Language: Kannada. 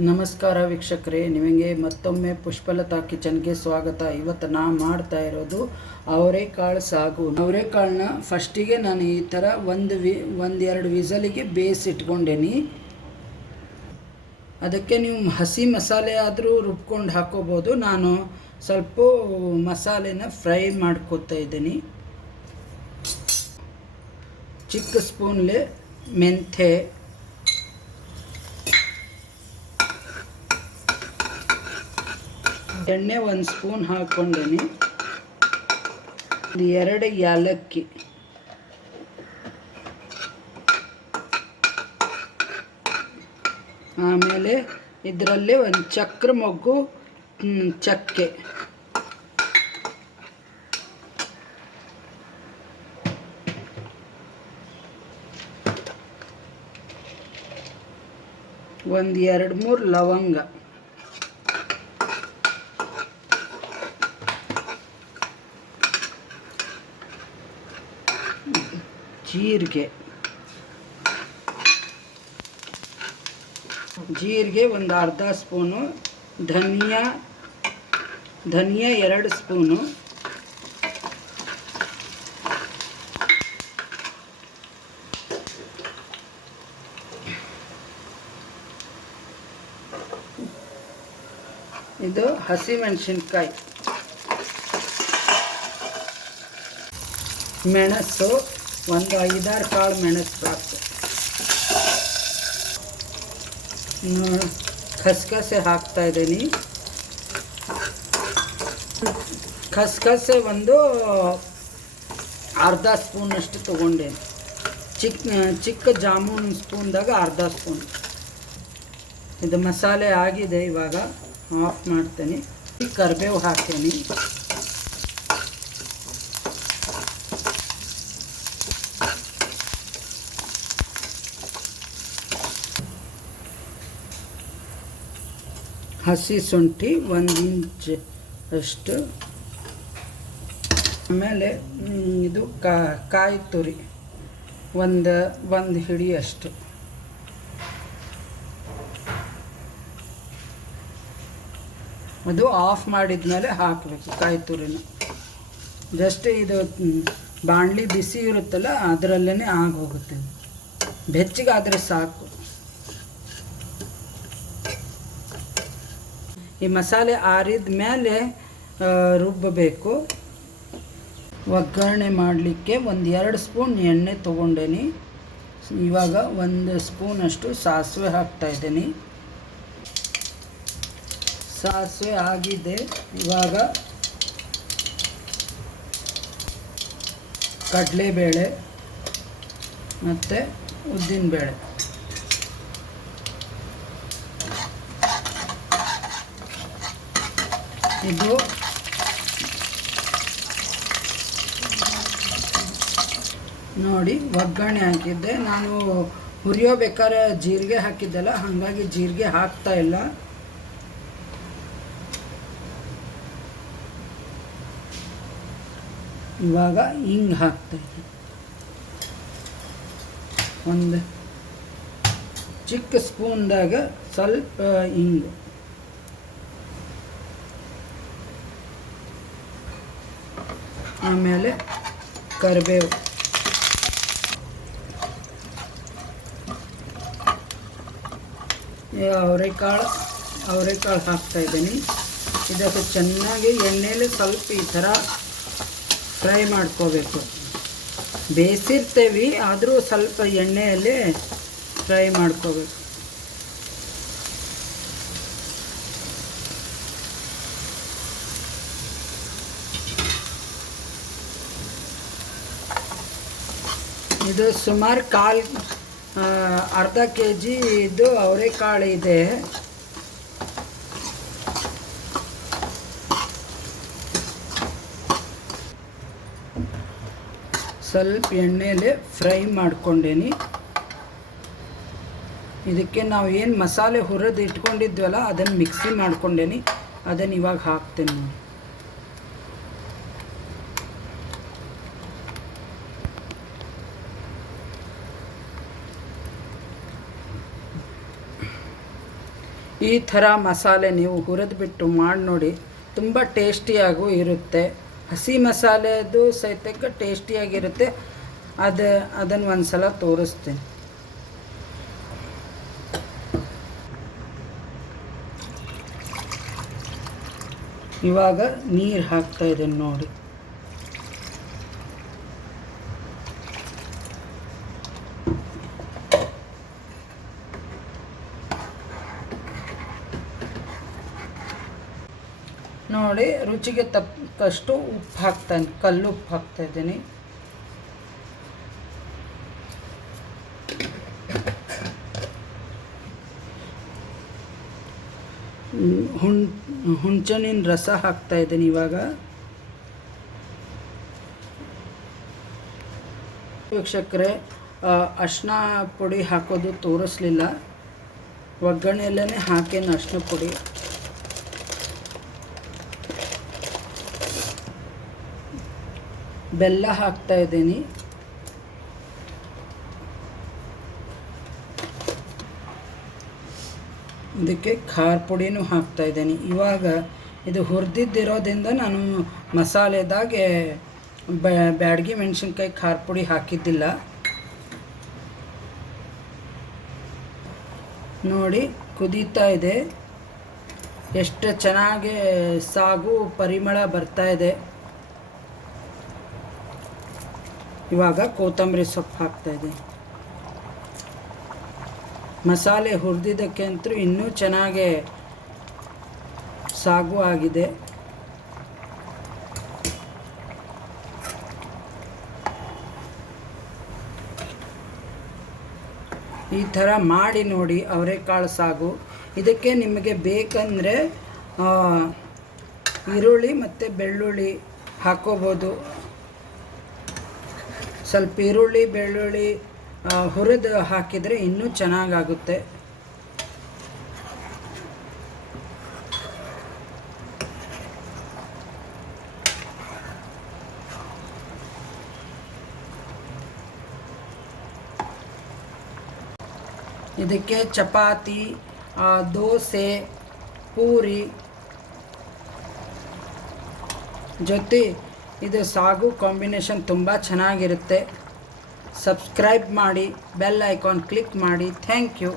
ನಮಸ್ಕಾರ ವೀಕ್ಷಕರೇ, ನಿಮಗೆ ಮತ್ತೊಮ್ಮೆ ಪುಷ್ಪಲತಾ ಕಿಚನ್ಗೆ ಸ್ವಾಗತ. ಇವತ್ತು ನಾನು ಮಾಡ್ತಾ ಇರೋದು ಅವರೆಕಾಳು ಸಾಗು. ಅವರೆಕಾಳನ್ನ ಫಸ್ಟಿಗೆ ನಾನು ಈ ಥರ ಒಂದೆರಡು ವಿಸಲಿಗೆ ಬೇಯಿಸಿಟ್ಕೊಂಡೇನಿ. ಅದಕ್ಕೆ ನೀವು ಹಸಿ ಮಸಾಲೆ ಆದರೂ ರುಬ್ಕೊಂಡು ಹಾಕೋಬೋದು. ನಾನು ಸ್ವಲ್ಪ ಮಸಾಲೆನ ಫ್ರೈ ಮಾಡ್ಕೊತಾ ಇದ್ದೀನಿ. ಚಿಕ್ಕ ಸ್ಪೂನ್ಲೆ ಮೆಂತ್ಯ, ಎಣ್ಣೆ 1 ಸ್ಪೂನ್ ಹಾಕ್ಕೊಂಡೇನಿ. 2 ಏಲಕ್ಕಿ, ಆಮೇಲೆ ಇದರಲ್ಲೇ ಒಂದು ಚಕ್ರ ಮೊಗ್ಗು ಚಕ್ಕೆ, ಒಂದು 2-3 ಲವಂಗ, ಜೀರಿಗೆ ಒಂದು ಅರ್ಧ ಸ್ಪೂನು, ಧನಿಯಾ 2 ಸ್ಪೂನು, ಇದು ಹಸಿಮೆಣಸಿನ್ಕಾಯಿ, ಮೆಣಸು ಒಂದು 5-6 ಕಾಳು ಮೆಣಸು ಸಾಕು. ಖಸಖಸೆ ಹಾಕ್ತಾ ಇದ್ದೀನಿ. ಖಸಖಸೆ ಒಂದು ಅರ್ಧ ಸ್ಪೂನಷ್ಟು ತೊಗೊಂಡೇನೆ. ಚಿಕ್ಕ ಜಾಮೂನ್ ಸ್ಪೂನ್ದಾಗ ಅರ್ಧ ಸ್ಪೂನ್. ಇದು ಮಸಾಲೆ ಆಗಿದೆ. ಇವಾಗ ಆಫ್ ಮಾಡ್ತೀನಿ. ಕರಿಬೇವು ಹಾಕ್ತೀನಿ. ಹಸಿ ಶುಂಠಿ 1 ಇಂಚ್ ಅಷ್ಟು, ಆಮೇಲೆ ಇದು ಕಾಯಿ ತುರಿ ಒಂದು ಹಿಡಿ ಅಷ್ಟು. ಅದು ಆಫ್ ಮಾಡಿದ್ಮೇಲೆ ಹಾಕಬೇಕು ಕಾಯಿ ತುರಿನ. ಜಸ್ಟ್ ಇದು ಬಾಣಲಿ ಬಿಸಿ ಇರುತ್ತಲ್ಲ ಅದರಲ್ಲೇ ಆಗೋಗುತ್ತೆ. ಬೆಚ್ಚಗಾದರೆ ಸಾಕು. ಈ ಮಸಾಲೆ ಆರಿದ ಮೇಲೆ ರುಬ್ಬಬೇಕು. ಒಗ್ಗರಣೆ ಮಾಡಲಿಕ್ಕೆ 1-2 ಸ್ಪೂನ್ ಎಣ್ಣೆ ತೊಗೊಂಡೇನಿ. ಇವಾಗ 1 ಸ್ಪೂನಷ್ಟು ಸಾಸಿವೆ ಹಾಕ್ತಾಯಿದ್ದೀನಿ. ಸಾಸಿವೆ ಆಗಿದೆ. ಇವಾಗ ಕಡಲೆಬೇಳೆ ಮತ್ತು ಉದ್ದಿನಬೇಳೆ, ಇದು ನೋಡಿ ಒಗ್ಗರಣೆ ಹಾಕಿದ್ದೆ. ನಾನು ಹುರಿಯೋಬೇಕಾದ್ರೆ ಜೀರಿಗೆ ಹಾಕಿದ್ದೆಲ್ಲ, ಹಾಗಾಗಿ ಜೀರಿಗೆ ಹಾಕ್ತಾ ಇಲ್ಲ. ಇವಾಗ ಹಿಂಗೆ ಹಾಕ್ತಾಯಿದ್ದೆ. ಒಂದು ಚಿಕ್ಕ ಸ್ಪೂನ್ದಾಗ ಸ್ವಲ್ಪ ಹಿಂಗೆ, ಆಮೇಲೆ ಕರಿಬೇವು, ಅವರೆಕಾಳು ಹಾಕ್ತಾಯಿದ್ದೀನಿ. ಇದಕ್ಕೆ ಚೆನ್ನಾಗಿ ಎಣ್ಣೆಯಲ್ಲಿ ಸ್ವಲ್ಪ ಈ ಥರ ಫ್ರೈ ಮಾಡ್ಕೋಬೇಕು. ಬೇಯಿಸಿರ್ತೇವೆ ಆದರೂ ಸ್ವಲ್ಪ ಎಣ್ಣೆಯಲ್ಲೇ ಫ್ರೈ ಮಾಡ್ಕೋಬೇಕು. ಇದು ಸುಮಾರು ಅರ್ಧ kg ಇದು ಅವರೆಕಾಳು ಇದೆ. ಸ್ವಲ್ಪ ಎಣ್ಣೆಯಲ್ಲಿ ಫ್ರೈ ಮಾಡ್ಕೊಂಡೇನಿ. ಇದಕ್ಕೆ ನಾವು ಏನು ಮಸಾಲೆ ಹುರಿದು ಇಟ್ಕೊಂಡಿದ್ವಲ್ಲ ಅದನ್ನು ಮಿಕ್ಸಿ ಮಾಡ್ಕೊಂಡೇನಿ. ಅದನ್ನು ಇವಾಗ ಹಾಕ್ತೇನೆ. ಈ ಥರ ಮಸಾಲೆ ನೀವು ಹುರಿದ್ಬಿಟ್ಟು ಮಾಡಿ ನೋಡಿ, ತುಂಬ ಟೇಸ್ಟಿಯಾಗೂ ಇರುತ್ತೆ. ಹಸಿ ಮಸಾಲೆದು ಸಹಿತ ಟೇಸ್ಟಿಯಾಗಿರುತ್ತೆ. ಅದನ್ನು ಒಂದು ಸಲ ತೋರಿಸ್ತೀನಿ. ಇವಾಗ ನೀರು ಹಾಕ್ತಾಯಿದ್ದೀನಿ ನೋಡಿ. ನೋಡಿ, ರುಚಿಗೆ ತಕ್ಕಷ್ಟು ಉಪ್ಪು ಹಾಕ್ತಾನೆ, ಕಲ್ಲುಪ್ಪು ಹಾಕ್ತಾಯಿದ್ದೀನಿ. ಹುಣಸೆಹಣ್ಣಿನ ರಸ ಹಾಕ್ತಾಯಿದ್ದೀನಿ ಇವಾಗ. ವೀಕ್ಷಕರೇ, ಅರಿಶಿನ ಪುಡಿ ಹಾಕೋದು ತೋರಿಸ್ಲಿಲ್ಲ, ಒಗ್ಗರಣೆಯಲ್ಲೇ ಹಾಕೇನು ಅರಿಶಿನ ಪುಡಿ. ಬೆಲ್ಲ ಹಾಕ್ತಾಯಿದ್ದೀನಿ. ಇದಕ್ಕೆ ಖಾರ ಪುಡಿನೂ ಹಾಕ್ತಾಯಿದ್ದೀನಿ. ಇವಾಗ ಇದು ಹುರಿದಿದ್ದಿರೋದ್ರಿಂದ ನಾನು ಮಸಾಲೆದಾಗೆ ಬ್ಯಾಡಗಿ ಮೆಣಸಿನ್ಕಾಯಿ ಖಾರ ಪುಡಿ ಹಾಕಿದ್ದಿಲ್ಲ. ನೋಡಿ, ಕುದೀತಾ ಇದೆ. ಎಷ್ಟು ಚೆನ್ನಾಗಿ ಸಾಗು ಪರಿಮಳ ಬರ್ತಾ ಇದೆ. ಇವಾಗ ಕೊತ್ತಂಬರಿ ಸೊಪ್ಪು ಹಾಕ್ತಾಯಿದೆ. ಮಸಾಲೆ ಹುರಿದಿದ್ದಕ್ಕೆ ಅಂತೂ ಇನ್ನೂ ಚೆನ್ನಾಗಿ ಸಾಗು ಆಗಿದೆ. ಈ ಥರ ಮಾಡಿ ನೋಡಿ ಅವರೆಕಾಳು ಸಾಗು. ಇದಕ್ಕೆ ನಿಮಗೆ ಬೇಕಂದರೆ ಈರುಳ್ಳಿ ಮತ್ತು ಬೆಳ್ಳುಳ್ಳಿ ಹಾಕ್ಕೋಬೋದು. ಸ್ವಲ್ಪ ಈರುಳ್ಳಿ ಬೆಳ್ಳುಳ್ಳಿ ಹುರಿದು ಹಾಕಿದರೆ ಇನ್ನೂ ಚೆನ್ನಾಗಾಗುತ್ತೆ. ಇದಕ್ಕೆ ಚಪಾತಿ, ದೋಸೆ, ಪೂರಿ ಜೊತೆ ಇದು ಸಾಗು ಕಾಂಬಿನೇಷನ್ ತುಂಬ ಚೆನ್ನಾಗಿರುತ್ತೆ. ಸಬ್ಸ್ಕ್ರೈಬ್ ಮಾಡಿ, ಬೆಲ್ ಐಕಾನ್ ಕ್ಲಿಕ್ ಮಾಡಿ. Thank you.